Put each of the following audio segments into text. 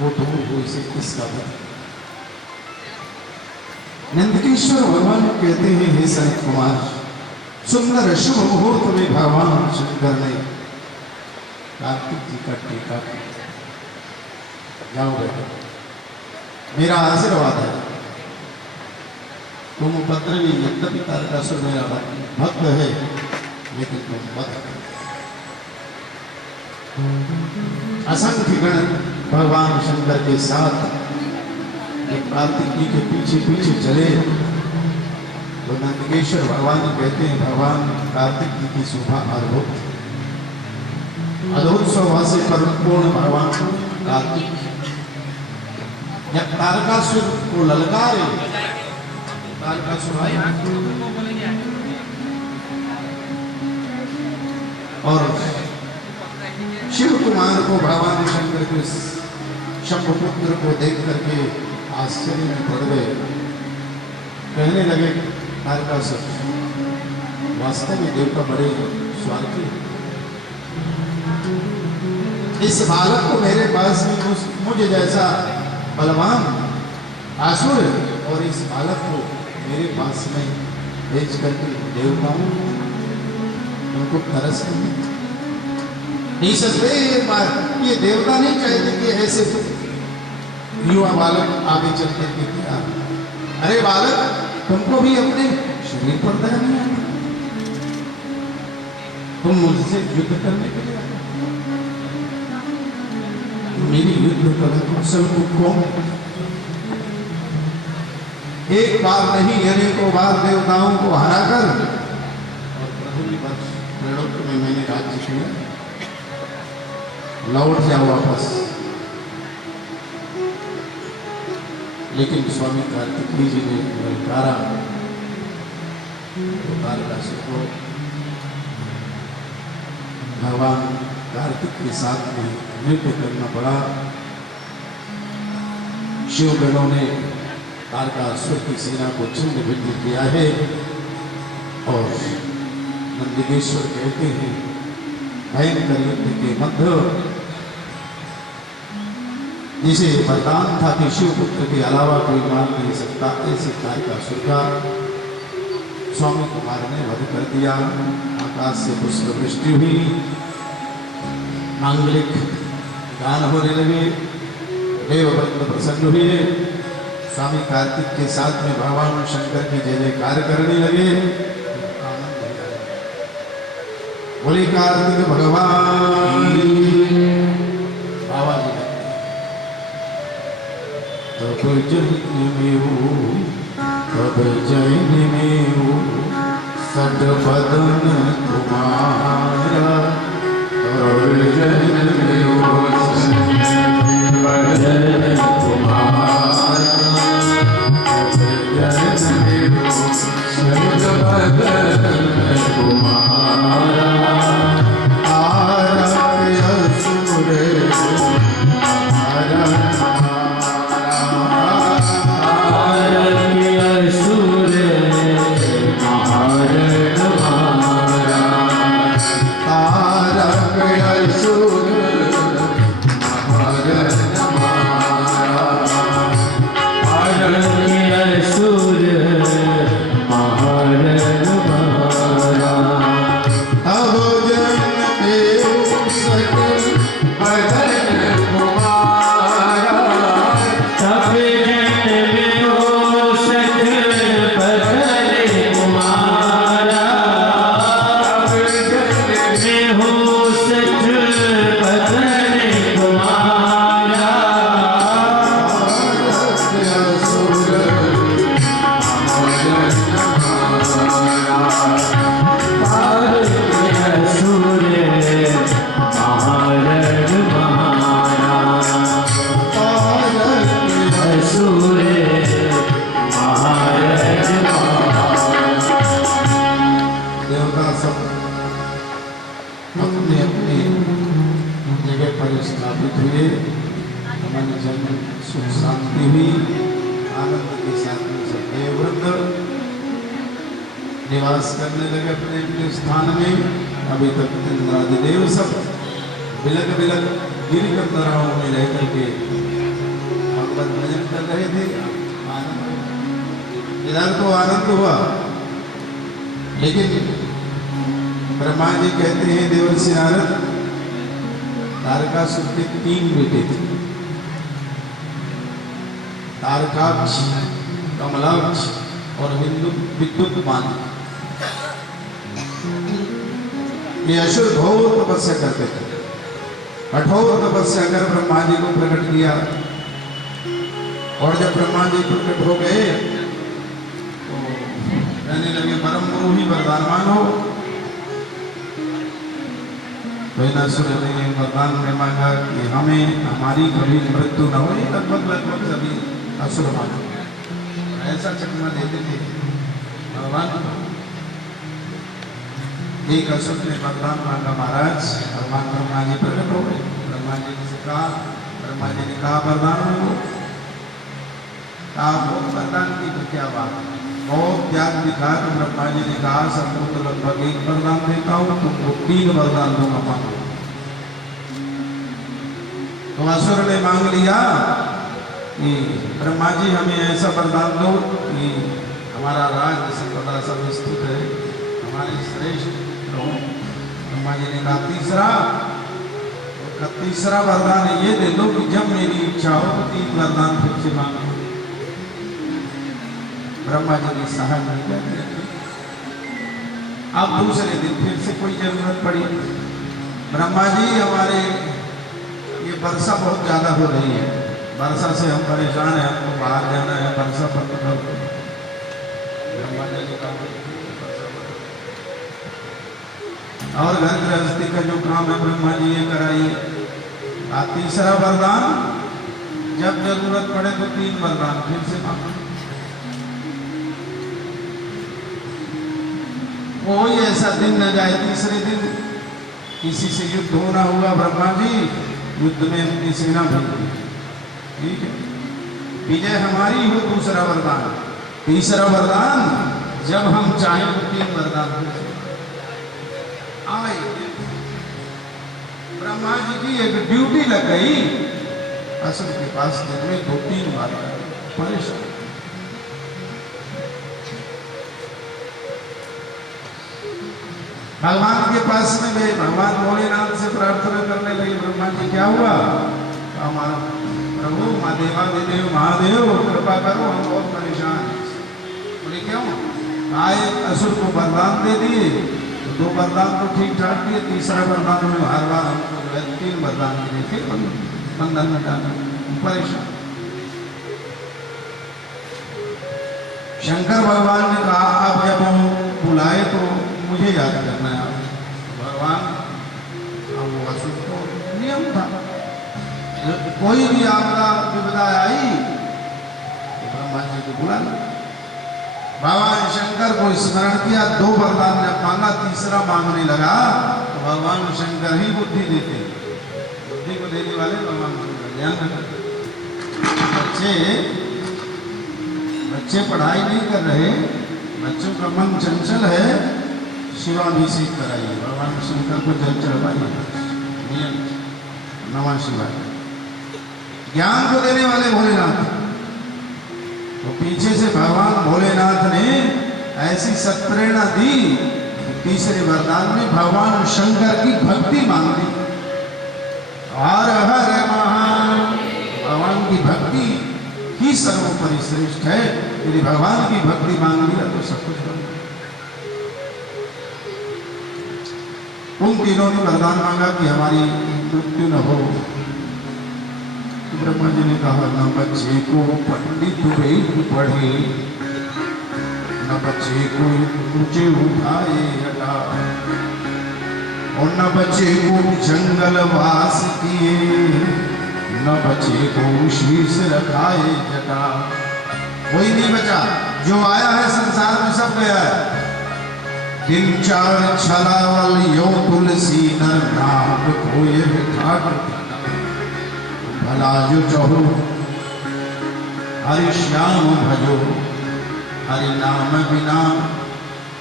वो दूर हो इसे किसका पता। नंदकेश्वर भगवान कहते हैं, हे सनत कुमार, सुंदर शुभ मुहूर्त में भगवान शंकर ने कार्तिक जी का टीका किया। जाओ बेटा, मेरा आशीर्वाद है, तुम उपद्रवी, यद्यपि तारकासुर मेरा भक्त है, लेकिन तुम मत। असंख्य गण भगवान शंकर के साथ कार्तिक जी के पीछे पीछे चले। तो नंदकेश्वर भगवान कहते हैं, भगवान कार्तिक जी की शोभा अद्भुत शोभा से परिपूर्ण भगवान कार्तिक जब तारकासुर को ललकारे, तारकासुर आया और शिव कुमार को भगवान शंकर के शंभुपुत्र को देख करके आश्चर्य में पड़ गए। कहने लगे, तारकासुर वास्तव में देवता बड़े स्वार्थी, इस बालक को मेरे पास में मुझे जैसा बलवान आसुर और इस बालक को मेरे पास में भेज करके देवताओं उनको तरस नहीं सकते। ये देवता नहीं चाहते कि ऐसे युवा बालक आगे चल करके किया। अरे बालक, तुमको भी अपने शरीर पर दया नहीं आता, तुम मुझसे युद्ध करने के लिए आए, मेरी युद्ध कौशल को कौन, एक बार नहीं अनेकों बार देवताओं को हराकर और प्रभु में मैंने राज्य किया, लौट जाओ वापस। लेकिन स्वामी कार्तिक जी ने ललकारा, तारकासुर को भगवान कार्तिक के साथ में नृत्य करना पड़ा। शिव गणों ने तारकासुर की सेना को छिन्न भिन्न किया है और नंदकेश्वर कहते हैं, भयंकर युद्ध के मध्य जिसे वरदान था कि शिवपुत्र के अलावा कोई मार नहीं सकता, ऐसे तारकासुर का स्वामी कुमार ने वध कर दिया। आकाश से पुष्प वृष्टि हुई, मांगलिक गान होने लगे, देववंद प्रसन्न हुए, स्वामी कार्तिक के साथ में भगवान शंकर की जय जयकार करने लगे। बोले कार्तिक भगवान बाबा जी तब जैन में हो सदबदन तुम्हारा, तब जैन में हो सदबदन तुम्हारा, तब जैन में हो सदबदन तुम्हारा। निवास करने लगे अपने अपने स्थान में। अभी तक इंद्रादिदेव सब बिलक बिलक गिर कर में रह करके बस भजन कर रहे थे, आनंद, इधर तो आनंद हुआ। लेकिन ब्रह्मा जी कहते हैं देवर्षि नारद, तारकासुर के 3 बेटे थे, तारकाक्ष, कमलाक्ष और विद्युत्मान। ये असुर घोर तपस्या करते थे, कठोर तपस्या कर ब्रह्मा जी को प्रकट किया। और जब ब्रह्मा जी प्रकट हो गए तो कहने लगे परम गुरु ही वरदान मांगो। तो इन असुर ने वरदान में मांगा कि हमें हमारी कभी मृत्यु न हो। लगभग सभी असुर मांगे, ऐसा चकमा देते थे भगवान। एक असुर ने वरदान मांगा, महाराज भगवान ब्रह्मा जी प्रकट हो गए। ब्रह्मा जी ने कहा वरदान मांगो। वरदान की तो क्या बात है, बहुत त्याग दिखा। तो ब्रह्मा जी ने कहा सबको तो लगभग 1 वरदान देता हूँ, तुमको 3 वरदान दूंगा, मांगो। तो असुर ने मांग लिया कि ब्रह्मा जी हमें ऐसा वरदान दो कि हमारा राज्य संपदा सब स्थित है, हमारे श्रेष्ठ रहो। ब्रह्मा जी ने कहा तीसरा वरदान ये दे दो कि जब मेरी इच्छा हो तो 3 वरदान फिर से मांगो। ब्रह्मा जी ने सहन नहीं कर दिया। अब दूसरे दिन फिर से कोई जरूरत पड़ी, ब्रह्मा जी हमारे ये वर्षा बहुत ज्यादा हो रही है, वर्षा से हम परेशान हैं, हमको बाहर जाना है, वर्षा बंद कर दो। ब्रह्मा जी ने कहा और घर गृहस्थी का जो काम है ब्रह्मा जी ये कराइए। तीसरा वरदान जब जरूरत पड़े तो 3 वरदान फिर से मांगो। कोई ऐसा दिन न जाए तीसरे दिन किसी से युद्ध होना हुआ। ब्रह्मा जी युद्ध में अपनी सेना भेजी, ठीक है, विजय हमारी हो। दूसरा वरदान, तीसरा वरदान जब हम चाहें तो 3 वरदान आए। ब्रह्मा जी की एक ड्यूटी लग गई, असुर के पास दिन में 2-3 बार परेशान। भगवान के पास में गए, भगवान भोलेनाथ से प्रार्थना करने लगे। ब्रह्मा जी क्या हुआ? हमारा प्रभु देवादिदेव महादेव कृपा करो, हम बहुत परेशान। बोले क्यों? आए असुर को वरदान दे दिए, 2 वरदान तो ठीक ठाक दिए, तीसरा वरदान में हर बार हमको 3 वरदान दिए थे, बंधन में डाला, परेशान। शंकर भगवान ने कहा अब जब हम बुलाए तो मुझे याद करना है। भगवान अब वो असुर को नियम था, कोई भी आपदा विपदा आई तो ब्रह्मा जी को बुला लो। भगवान शंकर को स्मरण किया, 2 वरदान जब मांगा, तीसरा मांगने लगा तो भगवान शंकर ही बुद्धि देते, बुद्धि को देने वाले भगवान शंकर। ध्यान रखना, बच्चे पढ़ाई नहीं कर रहे, बच्चों का मन चंचल है, शिवाभिषेक कराइए, भगवान शंकर को जल चढ़वाइए। नमः शिवाय। ज्ञान को देने वाले भोलेनाथ, तो पीछे से भगवान भोलेनाथ ने ऐसी सत्प्रेरणा दी कि तीसरे वरदान में भगवान शंकर की भक्ति मांग ली। हर हर महान, भगवान की भक्ति ही सर्वोपरि श्रेष्ठ है। यदि भगवान की भक्ति मांग लिया तो सब कुछ बन गया। उन तीनों ने वरदान मांगा कि हमारी मृत्यु न हो। ब्रह्मा जी ने कहा न बच्चे को पंडित वेद पढ़े, न बच्चे को ऊंचे उठाए हटा, और न बच्चे को जंगल वास किए, न बच्चे को शीश रखाए जटा। कोई नहीं बचा, जो आया है संसार में सब गया है। दिल 4 छलावल यो तुलसी नर नाम कोय ठाट, भला जो चहो हरि श्याम भजो, हरि नाम बिना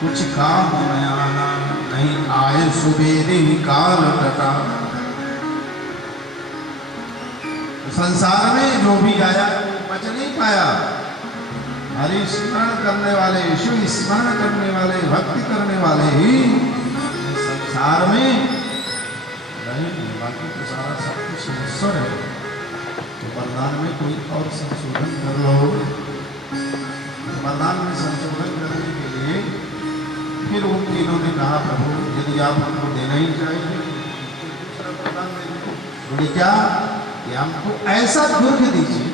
कुछ काम न आना, नहीं आए सुबेरे ही काल कटा। संसार में जो भी आया बच नहीं पाया। हरि स्मरण करने वाले, शिव स्मरण करने वाले, भक्ति करने वाले ही संसार में रहेंगे, बाकी तो सारा सब कुछ ईश्वर है। तो वरदान में कोई और संशोधन कर लो। वरदान में संशोधन करने के लिए फिर उन तीनों ने कहा, प्रभु यदि आप हमको देना ही चाहिए दूसरा वरदान दे दो। बोले क्या? कि हमको ऐसा दुर्ग दीजिए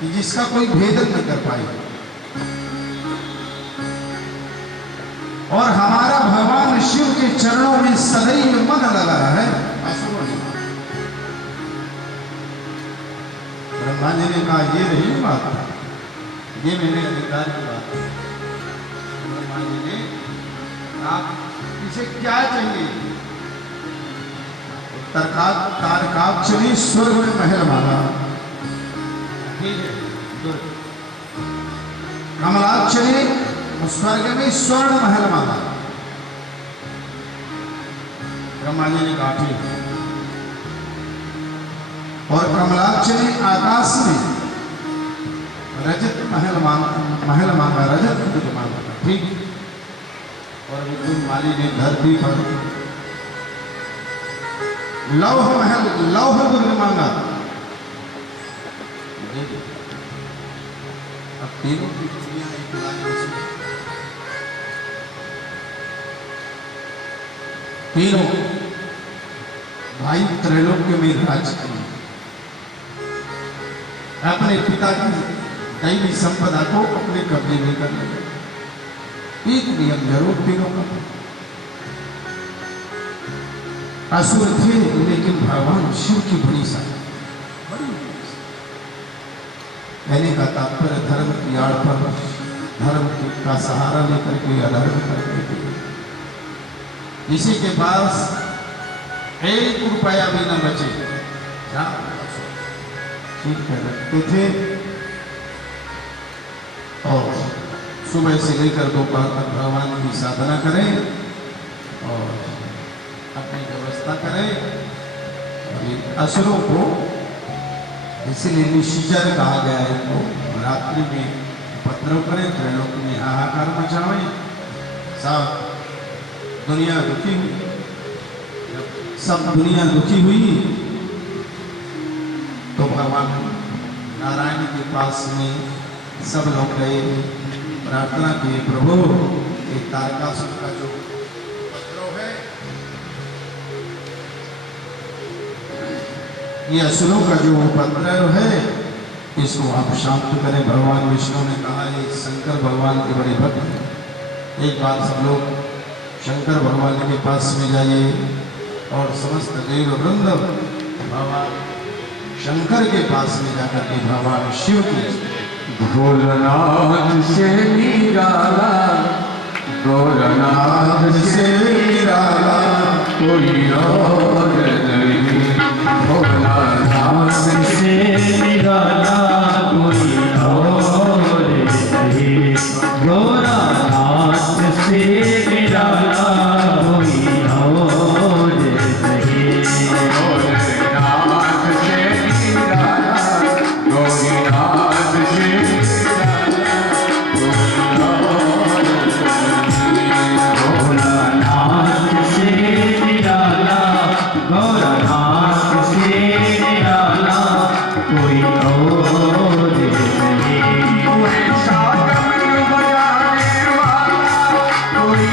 कि जिसका कोई भेदन न कर पाए, और हमारा भगवान शिव के चरणों में सदैव मन लगा है। ब्रह्मा जी ने कहा, ये रही बात, ये मेरे अधिकार की बात है। ब्रह्मा जी ने कहा, इसे क्या चाहिए? तारकाक्ष ने स्वर्ग में महल मांगा, ठीक है। कमलाक्ष ने स्वर्ग में स्वर्ण महल मांगा। ब्रह्मा जी ने कहा ठीक। और कमलाक्ष ने आकाश में रजत महल मांगा, रजत दुर्ग मांगा, ठीक। और विद्युत माली ने धरती पर लौह महल, लौह दुर्ग मांगा। अब तीनों की दुनिया एक लाइन से तीनों भाई त्रैलोक्य में राज किए, अपने पिता की दैवी संपदा को अपने कब्जे में कर लिया। एक नियम जरूर तीनों का, असुर थे लेकिन भगवान शिव की बड़ी साधना, कहने का तात्पर्य धर्म की आड़ पर धर्म का सहारा लेकर के अधर्म करके किसी के पास 1 रुपया भी न बचे, रखते थे और सुबह से लेकर दोपहर तक भगवान की साधना करें और अपनी व्यवस्था करें। और असुरों को इसलिए निशिचर कहा गया है, इनको रात्रि में उपद्रव करें, त्रैलोक में हाहाकार मचावें। सब दुनिया दुखी हुई, सब दुनिया दुखी हुई तो भगवान नारायण के पास में सब लोग गए, प्रार्थना किए, प्रभु एक तारकासुर का जो उपद्रव है, ये असुरों का जो उपद्रव है, इसको आप शांत करें। भगवान विष्णु ने कहा, ये शंकर भगवान के बड़े भक्त हैं, एक बार सब लोग शंकर भगवान के पास में जाइए और समस्त देव वृंद भगवान शंकर के पास में जाकर के भगवान शिव की भोलेनाथ से निराला, भोलेनाथ से निराला कोई और नहीं, भोलेनाथ से निराला कोई और नहीं, भोलेनाथ से निराला कोई और नहीं, भोलेनाथ से निराला भोलेनाथ से कोई और नहीं, कोई